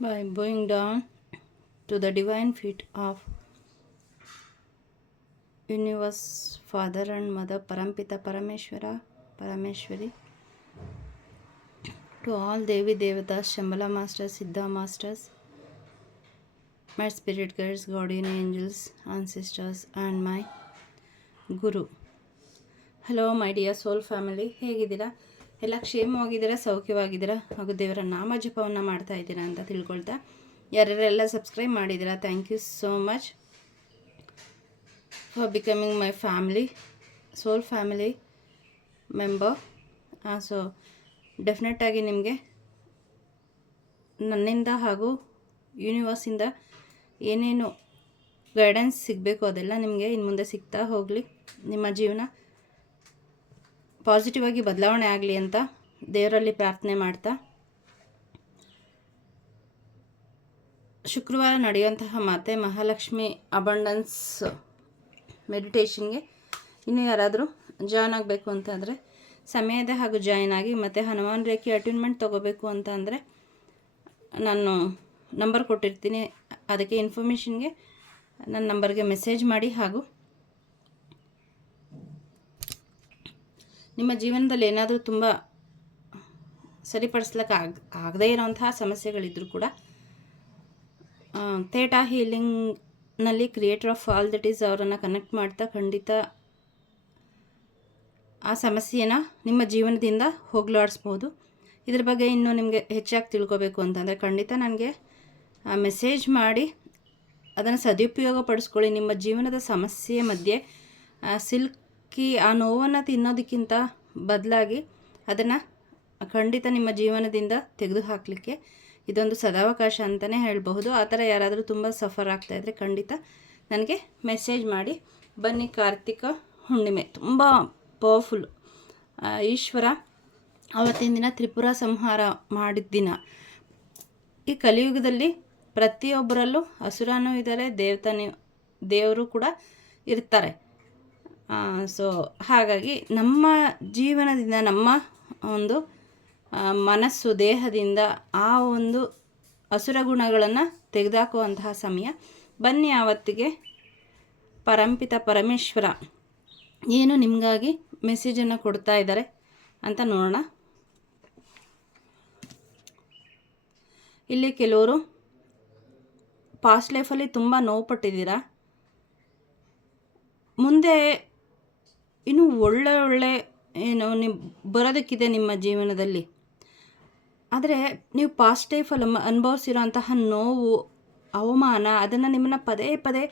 by bowing down to the divine feet of universe father and mother parampita parameshwara parameshwari to all devi devatas shambhala masters siddha masters my spirit guides guardian angels ancestors and my guru hello my dear soul family ಹೇಗಿದ್ದೀರಾ ಎಲ್ಲ ಕ್ಷೇಮವಾಗಿದ್ದೀರಾ, ಸೌಖ್ಯವಾಗಿದ್ದೀರಾ? ಹಾಗೂ ದೇವರ ನಾಮ ಜಪವನ್ನು ಮಾಡ್ತಾ ಇದ್ದೀರಾ ಅಂತ ತಿಳ್ಕೊಳ್ತಾ ಯಾರ್ಯಾರೆಲ್ಲ ಸಬ್ಸ್ಕ್ರೈಬ್ ಮಾಡಿದ್ದೀರಾ thank you so much for becoming my family soul family member so ಡೆಫಿನೆಟ್ಟಾಗಿ ನಿಮಗೆ ನನ್ನಿಂದ ಹಾಗೂ ಯೂನಿವರ್ಸಿಂದ ಏನೇನು ಗೈಡೆನ್ಸ್ ಸಿಗಬೇಕು ಅದೆಲ್ಲ ನಿಮಗೆ ಇನ್ನು ಮುಂದೆ ಸಿಗ್ತಾ ಹೋಗಲಿ. ನಿಮ್ಮ ಜೀವನ ಪಾಸಿಟಿವ್ ಆಗಿ ಬದಲಾವಣೆ ಆಗಲಿ ಅಂತ ದೇವರಲ್ಲಿ ಪ್ರಾರ್ಥನೆ ಮಾಡ್ತಾ ಶುಕ್ರವಾರ ನಡೆಯುವಂತಹ ಮಾತೆ ಮಹಾಲಕ್ಷ್ಮಿ ಅಬಂಡನ್ಸ್ ಮೆಡಿಟೇಷನ್ಗೆ ಇನ್ನೂ ಯಾರಾದರೂ ಜಾಯ್ನ್ ಆಗಬೇಕು ಅಂತಂದರೆ ಸಮಯದ ಹಾಗೂ ಜಾಯ್ನ್ ಆಗಿ ಮತ್ತು ಹನುಮಾನ್ ರೇಖೆ ಅಟೈನ್ಮೆಂಟ್ ತೊಗೋಬೇಕು ಅಂತ ಅಂದರೆ ನಾನು ನಂಬರ್ ಕೊಟ್ಟಿರ್ತೀನಿ. ಅದಕ್ಕೆ ಇನ್ಫಾರ್ಮೇಷನ್ಗೆ ನನ್ನ ನಂಬರ್ಗೆ ಮೆಸೇಜ್ ಮಾಡಿ ಹಾಗೂ ನಿಮ್ಮ ಜೀವನದಲ್ಲಿ ಏನಾದರೂ ತುಂಬ ಸರಿಪಡಿಸ್ಲಿಕ್ಕೆ ಆಗ, ಆಗದೇ ಇರೋಂತಹ ಸಮಸ್ಯೆಗಳಿದ್ದರೂ ಕೂಡ theta ಹೀಲಿಂಗ್ನಲ್ಲಿ creator of all that is ಅವರನ್ನು ಕನೆಕ್ಟ್ ಮಾಡ್ತಾ ಖಂಡಿತ ಆ ಸಮಸ್ಯೆನ ನಿಮ್ಮ ಜೀವನದಿಂದ ಹೋಗ್ಲಾಡಿಸ್ಬೋದು. ಇದ್ರ ಬಗ್ಗೆ ಇನ್ನೂ ನಿಮಗೆ ಹೆಚ್ಚಾಗಿ ತಿಳ್ಕೋಬೇಕು ಅಂತಂದರೆ ಖಂಡಿತ ನನಗೆ ಮೆಸೇಜ್ ಮಾಡಿ, ಅದನ್ನು ಸದುಪಯೋಗ ಪಡಿಸ್ಕೊಳ್ಳಿ ನಿಮ್ಮ ಜೀವನದ ಸಮಸ್ಯೆ ಮಧ್ಯೆ ಸಿಲ್ಕಿ ಆ ನೋವನ್ನು ತಿನ್ನೋದಕ್ಕಿಂತ ಬದಲಾಗಿ ಅದನ್ನು ಖಂಡಿತ ನಿಮ್ಮ ಜೀವನದಿಂದ ತೆಗೆದು ಹಾಕಲಿಕ್ಕೆ ಇದೊಂದು ಸದಾವಕಾಶ ಅಂತಲೇ ಹೇಳಬಹುದು. ಆ ಥರ ಯಾರಾದರೂ ತುಂಬ ಸಫರ್ ಆಗ್ತಾಯಿದ್ರೆ ಖಂಡಿತ ನನಗೆ ಮೆಸೇಜ್ ಮಾಡಿ. ಬನ್ನಿ ಕಾರ್ತಿಕ ಹುಣ್ಣಿಮೆ. ತುಂಬ ಪವರ್ಫುಲ್. ಈಶ್ವರ ಅವತ್ತಿನ ದಿನ ತ್ರಿಪುರ ಸಂಹಾರ ಮಾಡಿದ ದಿನ. ಈ ಕಲಿಯುಗದಲ್ಲಿ ಪ್ರತಿಯೊಬ್ಬರಲ್ಲೂ ಹಸುರನೂ ಇದ್ದಾರೆ, ದೇವತನೂ, ದೇವರು ಕೂಡ ಇರ್ತಾರೆ. ಸೊ ಹಾಗಾಗಿ ನಮ್ಮ ಜೀವನದಿಂದ, ನಮ್ಮ ಒಂದು ಮನಸ್ಸು, ದೇಹದಿಂದ ಆ ಒಂದು ಹಸುರ ಗುಣಗಳನ್ನು ತೆಗೆದಾಕುವಂತಹ ಸಮಯ. ಬನ್ನಿ ಆವತ್ತಿಗೆ ಪರಂಪಿತ ಪರಮೇಶ್ವರ ಏನು ನಿಮಗಾಗಿ ಮೆಸೇಜನ್ನು ಕೊಡ್ತಾ ಇದ್ದಾರೆ ಅಂತ ನೋಡೋಣ. ಇಲ್ಲಿ ಕೆಲವರು ಪಾಸ್ಟ್ ಲೈಫಲ್ಲಿ ತುಂಬ ನೋವು ಪಟ್ಟಿದ್ದೀರಾ? ಮುಂದೆ ಇನ್ನೂ ಒಳ್ಳೆ ಒಳ್ಳೆ, ಏನು ನೀವು ಬರೋದಕ್ಕಿದೆ ನಿಮ್ಮ ಜೀವನದಲ್ಲಿ. ಆದರೆ ನೀವು ಪಾಸ್ಟ್ ಲೈಫಲ್ಲಿ ಅನುಭವಿಸಿರೋಂತಹ ನೋವು, ಅವಮಾನ, ಅದನ್ನು ನಿಮ್ಮನ್ನು ಪದೇ ಪದೇ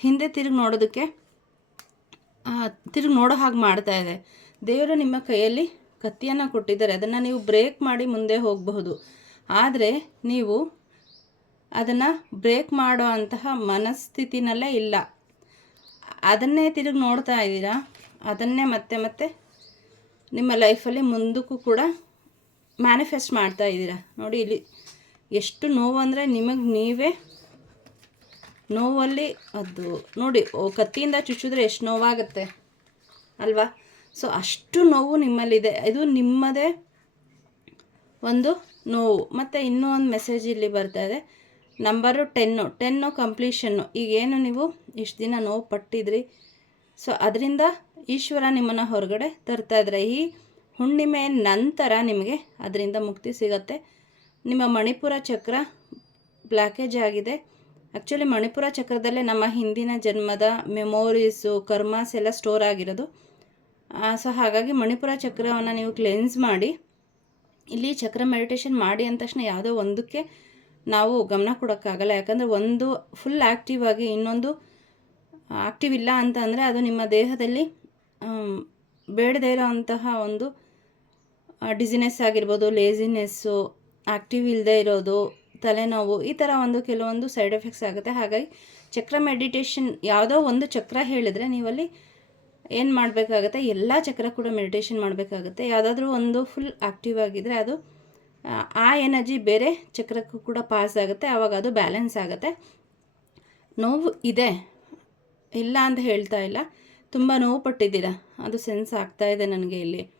ಹಿಂದೆ ತಿರುಗಿ ನೋಡೋದಕ್ಕೆ ತಿರುಗಿ ನೋಡೋ ಹಾಗೆ ಮಾಡ್ತಾ ಇದೆ. ದೇವರು ನಿಮ್ಮ ಕೈಯಲ್ಲಿ ಕತ್ತಿಯನ್ನು ಕೊಟ್ಟಿದ್ದಾರೆ. ಅದನ್ನು ನೀವು ಬ್ರೇಕ್ ಮಾಡಿ ಮುಂದೆ ಹೋಗಬಹುದು. ಆದರೆ ನೀವು ಅದನ್ನು ಬ್ರೇಕ್ ಮಾಡೋ ಅಂತಹ ಮನಸ್ಥಿತಿನಲ್ಲೇ ಇಲ್ಲ. ಅದನ್ನೇ ತಿರುಗಿ ನೋಡ್ತಾ ಇದ್ದೀರಾ? ಅದನ್ನೇ ಮತ್ತೆ ಮತ್ತೆ ನಿಮ್ಮ ಲೈಫಲ್ಲಿ ಮುಂದಕ್ಕೂ ಕೂಡ ಮ್ಯಾನಿಫೆಸ್ಟ್ ಮಾಡ್ತಾ ಇದ್ದೀರಾ? ನೋಡಿ ಇಲ್ಲಿ ಎಷ್ಟು ನೋವು ಅಂದರೆ ನಿಮಗೆ ನೀವೇ ನೋವಲ್ಲಿ ಅದು ನೋಡಿ ಕತ್ತಿಯಿಂದ ಚುಚ್ಚಿದ್ರೆ ಎಷ್ಟು ನೋವಾಗುತ್ತೆ ಅಲ್ವಾ? ಸೊ ಅಷ್ಟು ನೋವು ನಿಮ್ಮಲ್ಲಿದೆ. ಇದು ನಿಮ್ಮದೇ ಒಂದು ನೋವು. ಮತ್ತು ಇನ್ನೂ ಒಂದು ಮೆಸೇಜ್ ಇಲ್ಲಿ ಬರ್ತಾ ಇದೆ. ನಂಬರು ಟೆನ್ನು ಟೆನ್ನು ಕಂಪ್ಲೀಷನ್ನು ಈಗೇನು ನೀವು ಇಷ್ಟು ದಿನ ನೋವು ಪಟ್ಟಿದ್ರಿ? ಸೊ ಅದರಿಂದ ಈಶ್ವರ ನಿಮ್ಮನ್ನು ಹೊರಗಡೆ ತರ್ತಾ ಇದ್ದಾರೆ ಈ ಹುಣ್ಣಿಮೆ ನಂತರ ನಿಮಗೆ ಅದರಿಂದ ಮುಕ್ತಿ ಸಿಗತ್ತೆ. ನಿಮ್ಮ ಮಣಿಪುರ ಚಕ್ರ ಬ್ಲ್ಯಾಕೇಜ್ ಆಗಿದೆ. ಆ್ಯಕ್ಚುಲಿ ಮಣಿಪುರ ಚಕ್ರದಲ್ಲೇ ನಮ್ಮ ಹಿಂದಿನ ಜನ್ಮದ ಮೆಮೊರೀಸು ಕರ್ಮಾಸ್ ಎಲ್ಲ ಸ್ಟೋರ್ ಆಗಿರೋದು. ಸೊ ಹಾಗಾಗಿ ಮಣಿಪುರ ಚಕ್ರವನ್ನು ನೀವು ಕ್ಲೆನ್ಸ್ ಮಾಡಿ, ಇಲ್ಲಿ ಚಕ್ರ ಮೆಡಿಟೇಷನ್ ಮಾಡಿ ಅಂದ ತಕ್ಷಣ ಯಾವುದೋ ಒಂದಕ್ಕೆ ನಾವು ಗಮನ ಕೊಡೋಕ್ಕಾಗಲ್ಲ. ಯಾಕಂದರೆ ಒಂದು ಫುಲ್ ಆ್ಯಕ್ಟಿವ್ ಆಗಿ ಇನ್ನೊಂದು ಆ್ಯಕ್ಟಿವ್ ಇಲ್ಲ ಅಂತ ಅಂದರೆ ಅದು ನಿಮ್ಮ ದೇಹದಲ್ಲಿ ಬೇಡದೇ ಇರೋ ಅಂತಹ ಒಂದು ಡಿಸಿನೆಸ್ ಆಗಿರ್ಬೋದು ಲೇಸಿನೆಸ್ಸು ಆ್ಯಕ್ಟಿವ್ ಇಲ್ಲದೆ ಇರೋದು, ತಲೆನೋವು, ಈ ಥರ ಒಂದು ಕೆಲವೊಂದು ಸೈಡ್ ಎಫೆಕ್ಟ್ಸ್ ಆಗುತ್ತೆ. ಹಾಗಾಗಿ ಚಕ್ರ ಮೆಡಿಟೇಷನ್ ಯಾವುದೋ ಒಂದು ಚಕ್ರ ಹೇಳಿದರೆ ನೀವಲ್ಲಿ ಏನು ಮಾಡಬೇಕಾಗತ್ತೆ, ಎಲ್ಲ ಚಕ್ರ ಕೂಡ ಮೆಡಿಟೇಷನ್ ಮಾಡಬೇಕಾಗುತ್ತೆ. ಯಾವುದಾದ್ರೂ ಒಂದು ಫುಲ್ ಆ್ಯಕ್ಟಿವ್ ಆಗಿದ್ದರೆ ಅದು, ಆ ಎನರ್ಜಿ ಬೇರೆ ಚಕ್ರಕ್ಕೂ ಕೂಡ ಪಾಸ್ ಆಗುತ್ತೆ ಆವಾಗ ಅದು ಬ್ಯಾಲೆನ್ಸ್ ಆಗುತ್ತೆ. ನೋವು ಇದೆ ಇಲ್ಲ ಅಂತ ಹೇಳ್ತಾ ಇಲ್ಲ. ತುಂಬ ನೋವು ಪಟ್ಟಿದ್ದೀರಾ. ಅದು ಸೆನ್ಸ್ ಆಗ್ತಾ ಇದೆ ನನಗೆ ಇಲ್ಲಿ.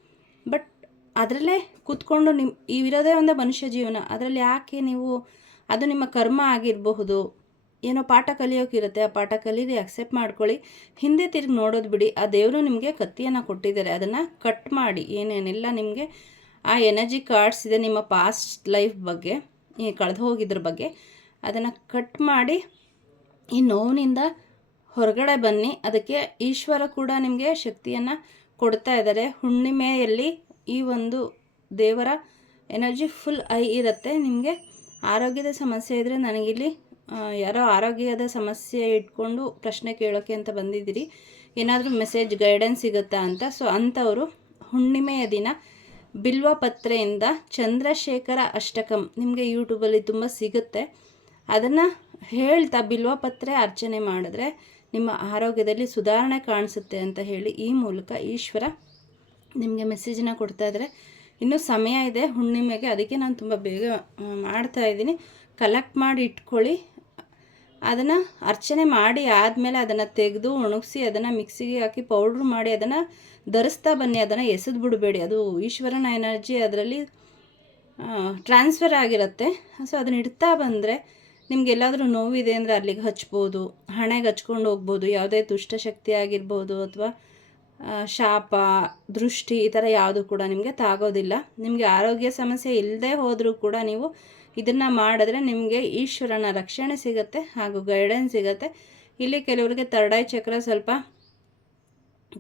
ಬಟ್ ಅದರಲ್ಲೇ ಕೂತ್ಕೊಂಡು ನಿಮ್ಮ ಇವಿರೋದೇ ಒಂದು ಮನುಷ್ಯ ಜೀವನ. ಅದರಲ್ಲಿ ಯಾಕೆ ನೀವು ಅದು ನಿಮ್ಮ ಕರ್ಮ ಆಗಿರಬಹುದು? ಏನೋ ಪಾಠ ಕಲಿಯೋಕ್ಕಿರುತ್ತೆ ಆ ಪಾಠ ಕಲೀರಿ ಅಕ್ಸೆಪ್ಟ್ ಮಾಡ್ಕೊಳ್ಳಿ. ಹಿಂದೆ ತಿರುಗಿ ನೋಡೋದು ಬಿಡಿ. ಆ ದೇವರು ನಿಮಗೆ ಕತ್ತಿಯನ್ನು ಕೊಟ್ಟಿದ್ದಾರೆ. ಅದನ್ನು ಕಟ್ ಮಾಡಿ. ಏನೇನೆಲ್ಲ ನಿಮಗೆ. ಆ ಎನರ್ಜಿ ಕಾರ್ಡ್ಸ್ ಇದೆ ನಿಮ್ಮ ಪಾಸ್ಟ್ ಲೈಫ್ ಬಗ್ಗೆ, ಈ ಕಳೆದು ಹೋಗಿದ್ರ ಬಗ್ಗೆ. ಅದನ್ನು ಕಟ್ ಮಾಡಿ, ಈ ನೋವಿನಿಂದ ಹೊರಗಡೆ ಬನ್ನಿ. ಅದಕ್ಕೆ ಈಶ್ವರ ಕೂಡ ನಿಮಗೆ ಶಕ್ತಿಯನ್ನು ಕೊಡ್ತಾ ಇದ್ದಾರೆ. ಹುಣ್ಣಿಮೆಯಲ್ಲಿ ಈ ಒಂದು ದೇವರ ಎನರ್ಜಿ ಫುಲ್ ಐ ಇರುತ್ತೆ. ನಿಮಗೆ ಆರೋಗ್ಯದ ಸಮಸ್ಯೆ ಇದ್ದರೆ ನನಗಿಲ್ಲಿ ಯಾರೋ ಆರೋಗ್ಯದ ಸಮಸ್ಯೆ ಇಟ್ಕೊಂಡು ಪ್ರಶ್ನೆ ಕೇಳೋಕ್ಕೆ ಅಂತ ಬಂದಿದ್ದೀರಿ. ಏನಾದರೂ ಮೆಸೇಜ್ ಗೈಡೆನ್ಸ್ ಸಿಗುತ್ತಾ ಅಂತ. ಸೊ ಅಂಥವರು ಹುಣ್ಣಿಮೆಯ ದಿನ ಬಿಲ್ವಪತ್ರೆಯಿಂದ ಚಂದ್ರಶೇಖರ ಅಷ್ಟಕಂ ನಿಮಗೆ ಯೂಟ್ಯೂಬಲ್ಲಿ ತುಂಬ ಸಿಗುತ್ತೆ. ಅದನ್ನು ಹೇಳ್ತಾ ಬಿಲ್ವಪತ್ರೆ ಅರ್ಚನೆ ಮಾಡಿದ್ರೆ ನಿಮ್ಮ ಆರೋಗ್ಯದಲ್ಲಿ ಸುಧಾರಣೆ ಕಾಣಿಸುತ್ತೆ ಅಂತ ಹೇಳಿ ಈ ಮೂಲಕ ಈಶ್ವರ ನಿಮಗೆ ಮೆಸೇಜನ್ನ ಕೊಡ್ತಾ ಇದ್ದಾರೆ. ಇನ್ನೂ ಸಮಯ ಇದೆ, ಹುಣ್ಣಿಮೆಗೆ, ಅದಕ್ಕೆ ನಾನು ತುಂಬ ಬೇಗ ಮಾಡ್ತಾ ಇದ್ದೀನಿ. ಕಲೆಕ್ಟ್ ಮಾಡಿ ಇಟ್ಕೊಳ್ಳಿ. ಅದನ್ನು ಅರ್ಚನೆ ಮಾಡಿ ಆದಮೇಲೆ ಅದನ್ನು ತೆಗೆದು ಒಣಗಿಸಿ, ಅದನ್ನು ಮಿಕ್ಸಿಗೆ ಹಾಕಿ ಪೌಡ್ರ್ ಮಾಡಿ, ಅದನ್ನು ಧರಿಸ್ತಾ ಬನ್ನಿ, ಅದನ್ನು ಎಸೆದು ಬಿಡಬೇಡಿ. ಅದು ಈಶ್ವರನ ಎನರ್ಜಿ ಅದರಲ್ಲಿ ಟ್ರಾನ್ಸ್ಫರ್ ಆಗಿರುತ್ತೆ. ಸೊ ಅದನ್ನ ಇಡ್ತಾ ಬಂದರೆ ನಿಮ್ಗೆ ಎಲ್ಲಾದರೂ ನೋವಿದೆ ಅಂದರೆ ಅಲ್ಲಿಗೆ ಹಚ್ಬೋದು, ಹಣೆಗೆ ಹಚ್ಕೊಂಡು ಹೋಗ್ಬೋದು, ಯಾವುದೇ ದುಷ್ಟಶಕ್ತಿ ಆಗಿರ್ಬೋದು ಅಥವಾ ಶಾಪ, ದೃಷ್ಟಿ ಈ ಥರ ಯಾವುದು ಕೂಡ ನಿಮಗೆ ತಾಗೋದಿಲ್ಲ. ನಿಮಗೆ ಆರೋಗ್ಯ ಸಮಸ್ಯೆ ಇಲ್ಲದೆ ಹೋದರೂ ಕೂಡ ನೀವು ಇದನ್ನು ಮಾಡಿದ್ರೆ ನಿಮಗೆ ಈಶ್ವರನ ರಕ್ಷಣೆ ಸಿಗುತ್ತೆ ಹಾಗೂ ಗೈಡೆನ್ಸ್ ಸಿಗುತ್ತೆ. ಇಲ್ಲಿ ಕೆಲವರಿಗೆ ಥರ್ಡ್ ಐ ಚಕ್ರ ಸ್ವಲ್ಪ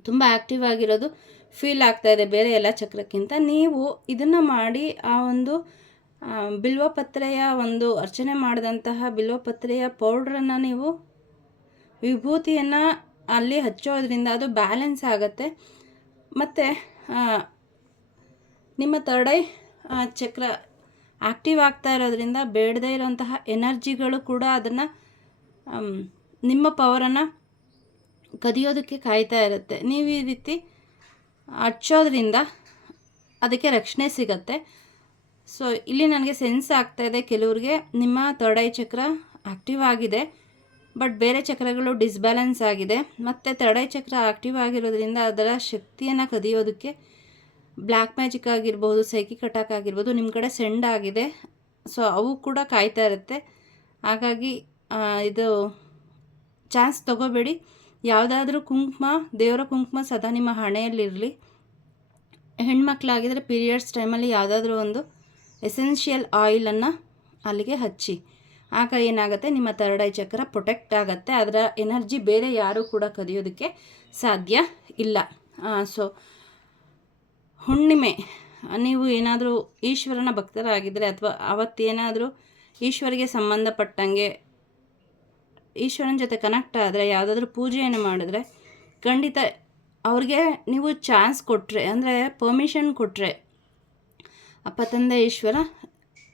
ತುಂಬ ಆ್ಯಕ್ಟಿವ್ ಆಗಿರೋದು ಫೀಲ್ ಆಗ್ತಾ ಇದೆ, ಬೇರೆ ಎಲ್ಲ ಚಕ್ರಕ್ಕಿಂತ. ನೀವು ಇದನ್ನು ಮಾಡಿ ಆ ಒಂದು ಬಿಲ್ವಪತ್ರೆಯ ಒಂದು ಅರ್ಚನೆ ಮಾಡಿದಂತಹ ಬಿಲ್ವಪತ್ರೆಯ ಪೌಡ್ರನ್ನು ನೀವು ವಿಭೂತಿಯನ್ನು ಅಲ್ಲಿ ಹಚ್ಚೋದ್ರಿಂದ ಅದು ಬ್ಯಾಲೆನ್ಸ್ ಆಗುತ್ತೆ. ಮತ್ತು ನಿಮ್ಮ ತರ್ಡೈ ಚಕ್ರ ಆ್ಯಕ್ಟಿವ್ ಆಗ್ತಾ ಇರೋದ್ರಿಂದ ಬೇಡದೇ ಇರೋಂತಹ ಎನರ್ಜಿಗಳು ಕೂಡ ಅದನ್ನು ನಿಮ್ಮ ಪವರನ್ನು ಕದಿಯೋದಕ್ಕೆ ಕಾಯ್ತಾ ಇರುತ್ತೆ. ನೀವು ಈ ರೀತಿ ಹಚ್ಚೋದ್ರಿಂದ ಅದಕ್ಕೆ ರಕ್ಷಣೆ ಸಿಗತ್ತೆ. ಸೊ ಇಲ್ಲಿ ನನಗೆ ಸೆನ್ಸ್ ಆಗ್ತಾ ಇದೆ ಕೆಲವ್ರಿಗೆ ನಿಮ್ಮ ಥರ್ಡ್ ಐ ಚಕ್ರ ಆ್ಯಕ್ಟಿವ್ ಆಗಿದೆ ಬಟ್ ಬೇರೆ ಚಕ್ರಗಳು ಡಿಸ್ಬ್ಯಾಲೆನ್ಸ್ ಆಗಿದೆ. ಮತ್ತು ಐ ಚಕ್ರ ಆ್ಯಕ್ಟಿವ್ ಆಗಿರೋದ್ರಿಂದ ಅದರ ಶಕ್ತಿಯನ್ನು ಕದಿಯೋದಕ್ಕೆ ಬ್ಲ್ಯಾಕ್ ಮ್ಯಾಜಿಕ್ ಆಗಿರ್ಬೋದು ಸೈಕಿಕ್ ಅಟ್ಯಾಕ್ ಆಗಿರ್ಬೋದು ನಿಮ್ಮ ಕಡೆ ಸೆಂಡ್ ಆಗಿದೆ. ಸೊ ಅವು ಕೂಡ ಕಾಯ್ತಾ ಇರುತ್ತೆ. ಹಾಗಾಗಿ ಇದು ಚಾನ್ಸ್ ತಗೋಬೇಡಿ. ಯಾವುದಾದ್ರೂ ಕುಂಕುಮ, ದೇವರ ಕುಂಕುಮ ಸದಾ ನಿಮ್ಮ ಹಣೆಯಲ್ಲಿರಲಿ. ಹೆಣ್ಮಕ್ಳಾಗಿದ್ದರೆ ಪೀರಿಯಡ್ಸ್ ಟೈಮಲ್ಲಿ ಯಾವುದಾದ್ರೂ ಒಂದು ಎಸೆನ್ಷಿಯಲ್ ಆಯಿಲನ್ನು ಅಲ್ಲಿಗೆ ಹಚ್ಚಿ. ಆಗ ಏನಾಗುತ್ತೆ? ನಿಮ್ಮ ಥರ್ಡ್ ಐ ಚಕ್ರ ಪ್ರೊಟೆಕ್ಟ್ ಆಗುತ್ತೆ. ಅದರ ಎನರ್ಜಿ ಬೇರೆ ಯಾರೂ ಕೂಡ ಕದಿಯೋದಕ್ಕೆ ಸಾಧ್ಯ ಇಲ್ಲ. ಸೊ ಹುಣ್ಣಿಮೆ, ನೀವು ಏನಾದರೂ ಈಶ್ವರನ ಭಕ್ತರಾಗಿದ್ದರೆ ಅಥವಾ ಅವತ್ತೇನಾದರೂ ಈಶ್ವರಿಗೆ ಸಂಬಂಧಪಟ್ಟಂಗೆ ಈಶ್ವರನ ಜೊತೆ ಕನೆಕ್ಟ್ ಆದರೆ, ಯಾವುದಾದ್ರೂ ಪೂಜೆಯನ್ನು ಮಾಡಿದ್ರೆ, ಖಂಡಿತ ಅವ್ರಿಗೆ ನೀವು ಚಾನ್ಸ್ ಕೊಟ್ಟರೆ ಅಂದರೆ ಪರ್ಮಿಷನ್ ಕೊಟ್ಟರೆ ಅಪ್ಪ, ತಂದೆ, ಈಶ್ವರ,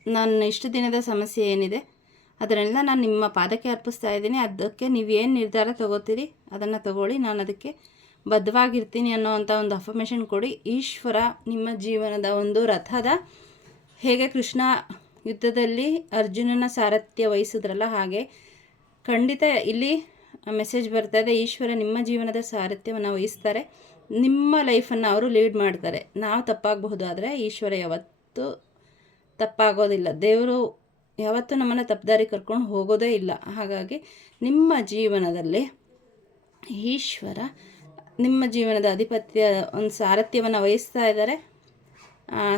ನನ್ನ ಇಷ್ಟು ದಿನದ ಸಮಸ್ಯೆ ಏನಿದೆ? ಅದನ್ನೆಲ್ಲ ನಾನು ನಿಮ್ಮ ಪಾದಕ್ಕೆ ಅರ್ಪಿಸ್ತಾ ಇದ್ದೀನಿ. ಅದಕ್ಕೆ ನೀವು ಏನು ನಿರ್ಧಾರ ತಗೋತೀರಿ? ಅದನ್ನು ತಗೊಳ್ಳಿ. ನಾನು ಅದಕ್ಕೆ ಬದ್ಧವಾಗಿರ್ತೀನಿ ಅನ್ನೋವಂಥ ಒಂದು ಅಫರ್ಮೇಷನ್ ಕೊಡಿ. ಈಶ್ವರ, ನಿಮ್ಮ ಜೀವನದ ಒಂದು ರಥದ ಹೇಗೆ ಕೃಷ್ಣ ಯುದ್ಧದಲ್ಲಿ ಅರ್ಜುನನ ಸಾರಥ್ಯ ವಹಿಸಿದ್ರಲ್ಲ ಹಾಗೆ ಖಂಡಿತ ಇಲ್ಲಿ ಮೆಸೇಜ್ ಬರ್ತಾ ಇದೆ. ಈಶ್ವರ, ನಿಮ್ಮ ಜೀವನದ ಸಾರಥ್ಯವನ್ನು ವಹಿಸ್ತಾರೆ. ನಿಮ್ಮ ಲೈಫನ್ನು ಅವರು ಲೀಡ್ ಮಾಡ್ತಾರೆ. ನಾವು ತಪ್ಪಾಗಬಹುದು ಆದರೆ ಈಶ್ವರ ಯಾವತ್ತೂ ತಪ್ಪಾಗೋದಿಲ್ಲ. ದೇವರು ಯಾವತ್ತೂ ನಮ್ಮನ್ನು ತಪ್ಪದಾರಿ ಕರ್ಕೊಂಡು ಹೋಗೋದೇ ಇಲ್ಲ. ಹಾಗಾಗಿ ನಿಮ್ಮ ಜೀವನದಲ್ಲಿ ಈಶ್ವರ ನಿಮ್ಮ ಜೀವನದ ಅಧಿಪತ್ಯ, ಒಂದು ಸಾರಥ್ಯವನ್ನು ವಹಿಸ್ತಾ ಇದ್ದಾರೆ.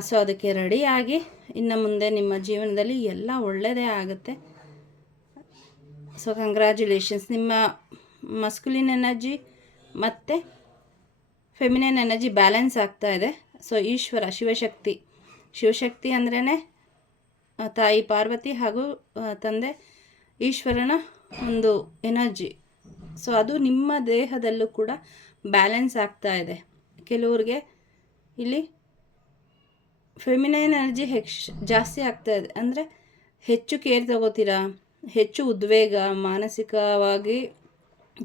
ಸೊ ಅದಕ್ಕೆ ರೆಡಿಯಾಗಿ ಇನ್ನು ಮುಂದೆ ನಿಮ್ಮ ಜೀವನದಲ್ಲಿ ಎಲ್ಲ ಒಳ್ಳೆಯದೇ ಆಗುತ್ತೆ. ಸೊ ಕಂಗ್ರ್ಯಾಚುಲೇಷನ್ಸ್ ನಿಮ್ಮ ಮಸ್ಕುಲಿನ್ ಎನರ್ಜಿ ಮತ್ತು ಫೆಮಿನೈನ್ ಎನರ್ಜಿ ಬ್ಯಾಲೆನ್ಸ್ ಆಗ್ತಾ ಇದೆ. ಸೊ ಈಶ್ವರ, ಶಿವಶಕ್ತಿ. ಶಿವಶಕ್ತಿ ಅಂದ್ರೇ ತಾಯಿ ಪಾರ್ವತಿ ಹಾಗೂ ತಂದೆ ಈಶ್ವರನ ಒಂದು ಎನರ್ಜಿ. ಸೊ ಅದು ನಿಮ್ಮ ದೇಹದಲ್ಲೂ ಕೂಡ ಬ್ಯಾಲೆನ್ಸ್ ಆಗ್ತಾ ಇದೆ. ಕೆಲವ್ರಿಗೆ ಇಲ್ಲಿ ಫೆಮಿನೈನ್ ಎನರ್ಜಿ ಹೆಚ್, ಜಾಸ್ತಿ ಆಗ್ತಾ ಇದೆ. ಅಂದರೆ ಹೆಚ್ಚು ಕೇರ್ ತಗೋತೀರಾ, ಹೆಚ್ಚು ಉದ್ವೇಗ, ಮಾನಸಿಕವಾಗಿ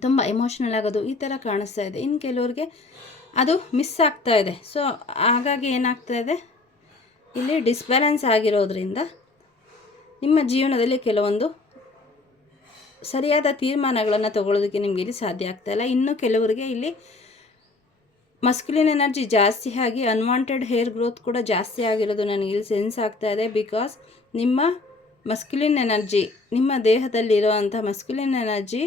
ತುಂಬ ಎಮೋಷ್ನಲ್ ಆಗೋದು ಈ ಥರ ಕಾಣಿಸ್ತಾ ಇದೆ. ಇನ್ನು ಕೆಲವ್ರಿಗೆ ಅದು ಮಿಸ್ ಆಗ್ತಾ ಇದೆ. ಸೊ ಹಾಗಾಗಿ ಏನಾಗ್ತಾ ಇದೆ? ಇಲ್ಲಿ ಡಿಸ್ಬ್ಯಾಲೆನ್ಸ್ ಆಗಿರೋದ್ರಿಂದ ನಿಮ್ಮ ಜೀವನದಲ್ಲಿ ಕೆಲವೊಂದು ಸರಿಯಾದ ತೀರ್ಮಾನಗಳನ್ನು ತಗೊಳ್ಳೋದಕ್ಕೆ ನಿಮಗೆ ಇಲ್ಲಿ ಸಾಧ್ಯ ಆಗ್ತಾ ಇಲ್ಲ. ಇನ್ನು ಕೆಲವರಿಗೆ ಇಲ್ಲಿ ಮಸ್ಕ್ಯುಲಿನ್ ಎನರ್ಜಿ ಜಾಸ್ತಿ ಆಗಿ ಅನ್ವಾಂಟೆಡ್ ಹೇರ್ ಗ್ರೋತ್ ಕೂಡ ಜಾಸ್ತಿ ಆಗಿರೋದು ನನಗೆ ಇಲ್ಲಿ ಸೆನ್ಸ್ ಆಗ್ತಾ ಇದೆ ಬಿಕಾಸ್ ನಿಮ್ಮ ಮಸ್ಕ್ಯುಲಿನ್ ಎನರ್ಜಿ ನಿಮ್ಮ ದೇಹದಲ್ಲಿರುವಂಥ ಮಸ್ಕ್ಯುಲಿನ್ ಎನರ್ಜಿ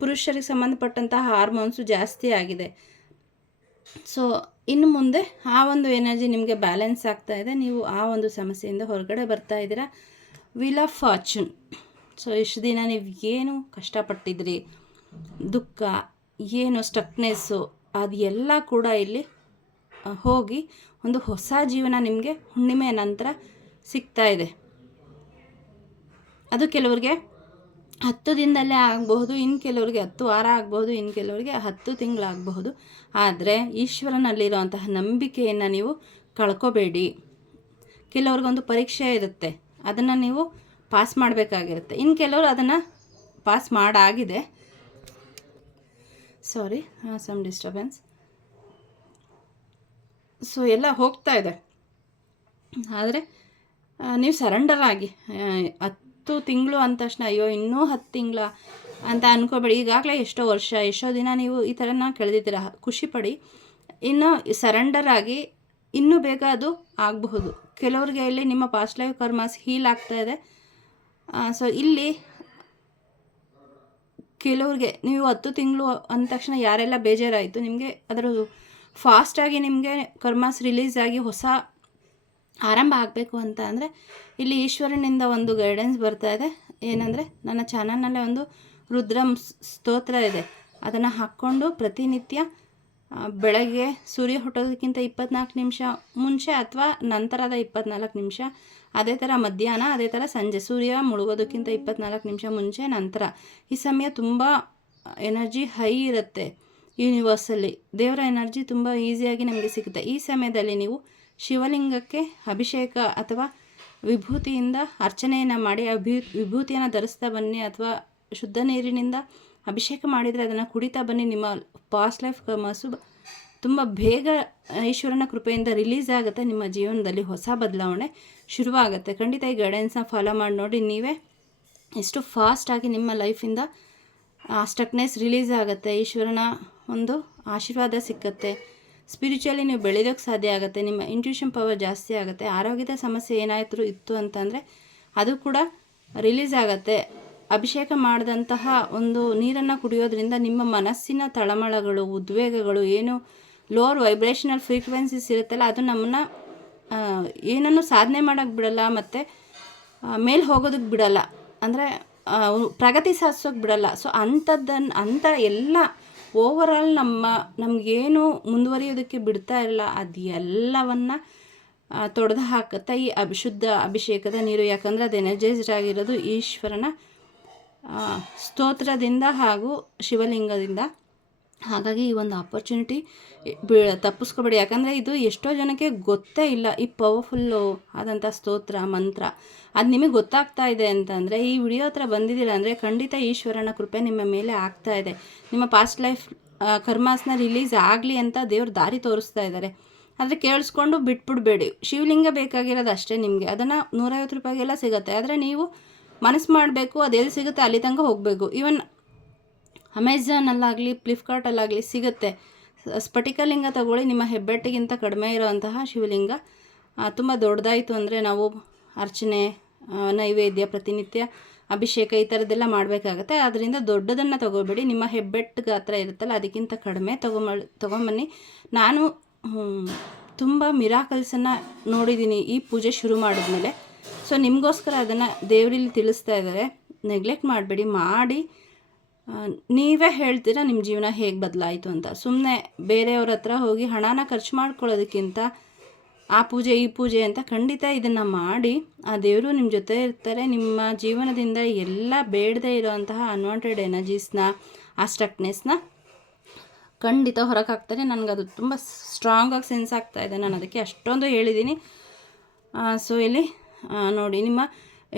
ಪುರುಷರಿಗೆ ಸಂಬಂಧಪಟ್ಟಂತಹ ಹಾರ್ಮೋನ್ಸು ಜಾಸ್ತಿ ಆಗಿದೆ. ಸೊ ಇನ್ನು ಮುಂದೆ ಆ ಒಂದು ಎನರ್ಜಿ ನಿಮಗೆ ಬ್ಯಾಲೆನ್ಸ್ ಆಗ್ತಾ ಇದೆ. ನೀವು ಆ ಒಂದು ಸಮಸ್ಯೆಯಿಂದ ಹೊರಗಡೆ ಬರ್ತಾ ಇದ್ದೀರಾ. ವಿಲ್ ಆಫ್ ಫಾರ್ಚೂನ್ ಸೊ ಇಷ್ಟು ದಿನ ನೀವು ಏನು ಕಷ್ಟಪಟ್ಟಿದ್ರಿ? ದುಃಖ, ಏನು ಸ್ಟಕ್ನೆಸ್ಸು ಅದು ಎಲ್ಲ ಕೂಡ ಇಲ್ಲಿ ಹೋಗಿ ಒಂದು ಹೊಸ ಜೀವನ ನಿಮಗೆ ಹುಣ್ಣಿಮೆಯ ನಂತರ ಸಿಗ್ತಾ ಇದೆ. ಅದು ಕೆಲವ್ರಿಗೆ ಹತ್ತು ದಿನದಲ್ಲೇ ಆಗಬಹುದು ಇನ್ನು ಕೆಲವರಿಗೆ ಹತ್ತು ವಾರ ಆಗಬಹುದು ಇನ್ನು ಕೆಲವರಿಗೆ ಹತ್ತು ತಿಂಗಳಾಗಬಹುದು. ಆದರೆ ಈಶ್ವರನಲ್ಲಿರುವಂತಹ ನಂಬಿಕೆಯನ್ನು ನೀವು ಕಳ್ಕೊಬೇಡಿ. ಕೆಲವ್ರಿಗೊಂದು ಪರೀಕ್ಷೆ ಇರುತ್ತೆ ಅದನ್ನು ನೀವು ಪಾಸ್ ಮಾಡಬೇಕಾಗಿರುತ್ತೆ. ಇನ್ನು ಕೆಲವರು ಅದನ್ನು ಪಾಸ್ ಮಾಡಾಗಿದೆ. ಸಾರಿ ಸಮ್ ಡಿಸ್ಟರ್ಬೆನ್ಸ್ ಸೊ ಎಲ್ಲ ಹೋಗ್ತಾ ಇದೆ. ಆದರೆ ನೀವು ಸರೆಂಡರ್ ಆಗಿ ಆ, ಹತ್ತು ತಿಂಗಳು ಅಂದ ತಕ್ಷಣ, ಅಯ್ಯೋ, ಇನ್ನೂ ಹತ್ತು ತಿಂಗಳ ಅಂತ ಅನ್ಕೋಬೇಡಿ. ಈಗಾಗಲೇ ಎಷ್ಟೋ ವರ್ಷ, ಎಷ್ಟೋ ದಿನ ನೀವು ಈ ಥರನ ಕಳೆದಿದ್ದೀರ. ಖುಷಿಪಡಿ ಇನ್ನು ಸರೆಂಡರ್ ಆಗಿ ಇನ್ನೂ ಬೇಗ ಅದು ಆಗಬಹುದು. ಕೆಲವ್ರಿಗೆ ಇಲ್ಲಿ ನಿಮ್ಮ ಪಾಸ್ಟ್ ಲೈಫ್ ಕರ್ಮಾಸ್ ಹೀಲ್ ಆಗ್ತಾ ಇದೆ. ಸೊ ಇಲ್ಲಿ ಕೆಲವ್ರಿಗೆ ನೀವು ಹತ್ತು ತಿಂಗಳು ಅಂದ ತಕ್ಷಣ ಯಾರೆಲ್ಲ ಬೇಜಾರಾಯಿತು, ನಿಮಗೆ ಅದರ ಫಾಸ್ಟಾಗಿ ನಿಮಗೆ ಕರ್ಮಾಸ್ ರಿಲೀಸ್ ಆಗಿ ಹೊಸ ಆರಂಭ ಆಗಬೇಕು ಅಂತ ಅಂದರೆ ಇಲ್ಲಿ ಈಶ್ವರನಿಂದ ಒಂದು ಗೈಡೆನ್ಸ್ ಬರ್ತಾ ಇದೆ. ಏನಂದರೆ, ನನ್ನ ಚಾನಲ್ನಲ್ಲೇ ಒಂದು ರುದ್ರಂ ಸ್ತೋತ್ರ ಇದೆ. ಅದನ್ನು ಹಾಕ್ಕೊಂಡು ಪ್ರತಿನಿತ್ಯ ಬೆಳಗ್ಗೆ ಸೂರ್ಯ ಹುಟ್ಟೋದಕ್ಕಿಂತ ಇಪ್ಪತ್ನಾಲ್ಕು ನಿಮಿಷ ಮುಂಚೆ ಅಥವಾ ನಂತರದ ಇಪ್ಪತ್ನಾಲ್ಕು ನಿಮಿಷ, ಅದೇ ಥರ ಮಧ್ಯಾಹ್ನ, ಅದೇ ಥರ ಸಂಜೆ ಸೂರ್ಯ ಮುಳುಗೋದಕ್ಕಿಂತ ಇಪ್ಪತ್ನಾಲ್ಕು ನಿಮಿಷ ಮುಂಚೆ ನಂತರ. ಈ ಸಮಯ ತುಂಬ ಎನರ್ಜಿ ಹೈ ಇರುತ್ತೆ ಯೂನಿವರ್ಸಲ್ಲಿ ದೇವರ ಎನರ್ಜಿ ತುಂಬ ಈಸಿಯಾಗಿ ನಮಗೆ ಸಿಗುತ್ತೆ. ಈ ಸಮಯದಲ್ಲಿ ನೀವು ಶಿವಲಿಂಗಕ್ಕೆ ಅಭಿಷೇಕ ಅಥವಾ ವಿಭೂತಿಯಿಂದ ಅರ್ಚನೆಯನ್ನು ಮಾಡಿ, ಅಭಿ ವಿಭೂ ವಿಭೂತಿಯನ್ನು ಧರಿಸ್ತಾ ಬನ್ನಿ ಅಥವಾ ಶುದ್ಧ ನೀರಿನಿಂದ ಅಭಿಷೇಕ ಮಾಡಿದರೆ ಅದನ್ನು ಕುಡಿತಾ ಬನ್ನಿ. ನಿಮ್ಮ ಪಾಸ್ಟ್ ಲೈಫ್ ಕಮಸು ತುಂಬ ಬೇಗ ಈಶ್ವರನ ಕೃಪೆಯಿಂದ ರಿಲೀಸ್ ಆಗುತ್ತೆ. ನಿಮ್ಮ ಜೀವನದಲ್ಲಿ ಹೊಸ ಬದಲಾವಣೆ ಶುರುವಾಗುತ್ತೆ. ಖಂಡಿತ ಈ ಗೈಡೆನ್ಸ್ನ ಫಾಲೋ ಮಾಡಿ ನೋಡಿ. ನೀವೇ ಎಷ್ಟು ಫಾಸ್ಟಾಗಿ ನಿಮ್ಮ ಲೈಫಿಂದ ಆ ಸ್ಟಕ್ನೆಸ್ ರಿಲೀಸ್ ಆಗುತ್ತೆ. ಈಶ್ವರನ ಒಂದು ಆಶೀರ್ವಾದ ಸಿಕ್ಕತ್ತೆ. ಸ್ಪಿರಿಚುವಲಿ ನೀವು ಬೆಳೆಯೋಕ್ಕೆ ಸಾಧ್ಯ ಆಗುತ್ತೆ, ನಿಮ್ಮ ಇಂಟ್ಯೂಷನ್ ಪವರ್ ಜಾಸ್ತಿ ಆಗುತ್ತೆ, ಆರೋಗ್ಯದ ಸಮಸ್ಯೆ ಏನಾಯಿತು ಇತ್ತು ಅಂತಂದರೆ ಅದು ಕೂಡ ರಿಲೀಸ್ ಆಗುತ್ತೆ. ಅಭಿಷೇಕ ಮಾಡಿದಂತಹ ಒಂದು ನೀರನ್ನು ಕುಡಿಯೋದ್ರಿಂದ ನಿಮ್ಮ ಮನಸ್ಸಿನ ತಳಮಳಗಳು, ಉದ್ವೇಗಗಳು, ಏನು ಲೋರ್ ವೈಬ್ರೇಷನಲ್ ಫ್ರೀಕ್ವೆನ್ಸೀಸ್ ಇರುತ್ತಲ್ಲ, ಅದು ನಮ್ಮನ್ನು ಏನನ್ನು ಸಾಧನೆ ಮಾಡೋಕ್ಕೆ ಬಿಡಲ್ಲ ಮತ್ತು ಮೇಲೆ ಹೋಗೋದಕ್ಕೆ ಬಿಡಲ್ಲ. ಅಂದರೆ ಪ್ರಗತಿ ಸಾಧಿಸೋಕೆ ಬಿಡಲ್ಲ. ಸೊ ಅಂಥದ್ದನ್ನು ಅಂಥ ಎಲ್ಲ ಓವರಾಲ್ ನಮ್ಮ, ನಮಗೇನು ಮುಂದುವರಿಯೋದಕ್ಕೆ ಬಿಡ್ತಾ ಇರಲ್ಲ ಅದು ಎಲ್ಲವನ್ನು ತೊಡೆದು ಹಾಕುತ್ತಾ ಈ ಅಭಿಶುದ್ಧ ಅಭಿಷೇಕದ ನೀರು. ಯಾಕಂದರೆ ಅದು ಎನರ್ಜೈಸ್ಡ್ ಆಗಿರೋದು ಈಶ್ವರನ ಸ್ತೋತ್ರದಿಂದ ಹಾಗೂ ಶಿವಲಿಂಗದಿಂದ. ಹಾಗಾಗಿ ಈ ಒಂದು ಆಪರ್ಚುನಿಟಿ ತಪ್ಪಿಸ್ಕೊಬೇಡಿ. ಯಾಕಂದರೆ ಇದು ಎಷ್ಟೋ ಜನಕ್ಕೆ ಗೊತ್ತೇ ಇಲ್ಲ. ಈ ಪವರ್ಫುಲ್ಲು ಆದಂಥ ಸ್ತೋತ್ರ, ಮಂತ್ರ, ಅದು ನಿಮಗೆ ಗೊತ್ತಾಗ್ತಾ ಇದೆ ಅಂತಂದರೆ, ಈ ವಿಡಿಯೋ ಹತ್ರ ಬಂದಿದ್ದೀರಾ ಅಂದರೆ ಖಂಡಿತ ಈಶ್ವರನ ಕೃಪೆ ನಿಮ್ಮ ಮೇಲೆ ಆಗ್ತಾ ಇದೆ. ನಿಮ್ಮ ಪಾಸ್ಟ್ ಲೈಫ್ ಕರ್ಮಾಸ್ನ ರಿಲೀಸ್ ಆಗಲಿ ಅಂತ ದೇವ್ರು ದಾರಿ ತೋರಿಸ್ತಾ ಇದ್ದಾರೆ ಆದರೆ ಕೇಳಿಸ್ಕೊಂಡು ಬಿಟ್ಬಿಡ್ಬೇಡಿ. ಶಿವಲಿಂಗ ಬೇಕಾಗಿರೋದು ಅಷ್ಟೇ ನಿಮಗೆ. ಅದನ್ನು ನೂರೈವತ್ತು ರೂಪಾಯಿಗೆಲ್ಲ ಸಿಗುತ್ತೆ. ಆದರೆ ನೀವು ಮನಸ್ಸು ಮಾಡಬೇಕು, ಅದು ಎಲ್ಲಿ ಸಿಗುತ್ತೆ ಅಲ್ಲಿ ತನಕ ಹೋಗಬೇಕು. ಈವನ್ ಅಮೆಝಾನಲ್ಲಾಗಲಿ ಫ್ಲಿಪ್ಕಾರ್ಟಲ್ಲಾಗಲಿ ಸಿಗುತ್ತೆ. ಸ್ಫಟಿಕಲಿಂಗ ತಗೊಳ್ಳಿ, ನಿಮ್ಮ ಹೆಬ್ಬೆಟ್ಟಿಗಿಂತ ಕಡಿಮೆ ಇರುವಂತಹ ಶಿವಲಿಂಗ. ತುಂಬ ದೊಡ್ಡದಾಯಿತು ಅಂದರೆ ನಾವು ಅರ್ಚನೆ ನೈವೇದ್ಯ, ಪ್ರತಿನಿತ್ಯ ಅಭಿಷೇಕ ಈ ಥರದ್ದೆಲ್ಲ ಮಾಡಬೇಕಾಗತ್ತೆ. ಆದ್ದರಿಂದ ದೊಡ್ಡದನ್ನು ತಗೋಬೇಡಿ ನಿಮ್ಮ ಹೆಬ್ಬೆಟ್ಟು ಗಾತ್ರ ಇರುತ್ತಲ್ಲ, ಅದಕ್ಕಿಂತ ಕಡಿಮೆ ತಗೊಂಬ ತೊಗೊಂಬನ್ನಿ. ನಾನು ತುಂಬ ಮಿರಾಕಲ್ಸನ್ನು ನೋಡಿದ್ದೀನಿ ಈ ಪೂಜೆ ಶುರು ಮಾಡಿದ್ಮೇಲೆ. ಸೊ, ನಿಮಗೋಸ್ಕರ ಅದನ್ನು ದೇವರಲ್ಲಿ ತಿಳಿಸ್ತಾ ಇದ್ದಾರೆ. ನೆಗ್ಲೆಕ್ಟ್ ಮಾಡಬೇಡಿ, ಮಾಡಿ ನೀವೇ ಹೇಳ್ತೀರಾ ನಿಮ್ಮ ಜೀವನ ಹೇಗೆ ಬದಲಾಯಿತು ಅಂತ? ಸುಮ್ಮನೆ ಬೇರೆಯವ್ರ ಹತ್ರ ಹೋಗಿ ಹಣನ ಖರ್ಚು ಮಾಡ್ಕೊಳ್ಳೋದಕ್ಕಿಂತ ಆ ಪೂಜೆ, ಈ ಪೂಜೆ ಅಂತ ಖಂಡಿತ ಇದನ್ನು ಮಾಡಿ ಆ ದೇವರು ನಿಮ್ಮ ಜೊತೆ ಇರ್ತಾರೆ. ನಿಮ್ಮ ಜೀವನದಿಂದ ಎಲ್ಲ ಬೇಡದೇ ಇರೋವಂತಹ ಅನ್ವಾಂಟೆಡ್ ಎನರ್ಜೀಸ್ನ ಆ ಸ್ಟಕ್ನೆಸ್ನ ಖಂಡಿತ ಹೊರಕಾಗ್ತಾರೆ. ನನಗದು ತುಂಬ ಸ್ಟ್ರಾಂಗಾಗಿ ಸೆನ್ಸ್ ಆಗ್ತಾ ಇದೆ. ನಾನು ಅದಕ್ಕೆ ಅಷ್ಟೊಂದು ಹೇಳಿದ್ದೀನಿ ಸೊ ಇಲ್ಲಿ ನೋಡಿ, ನಿಮ್ಮ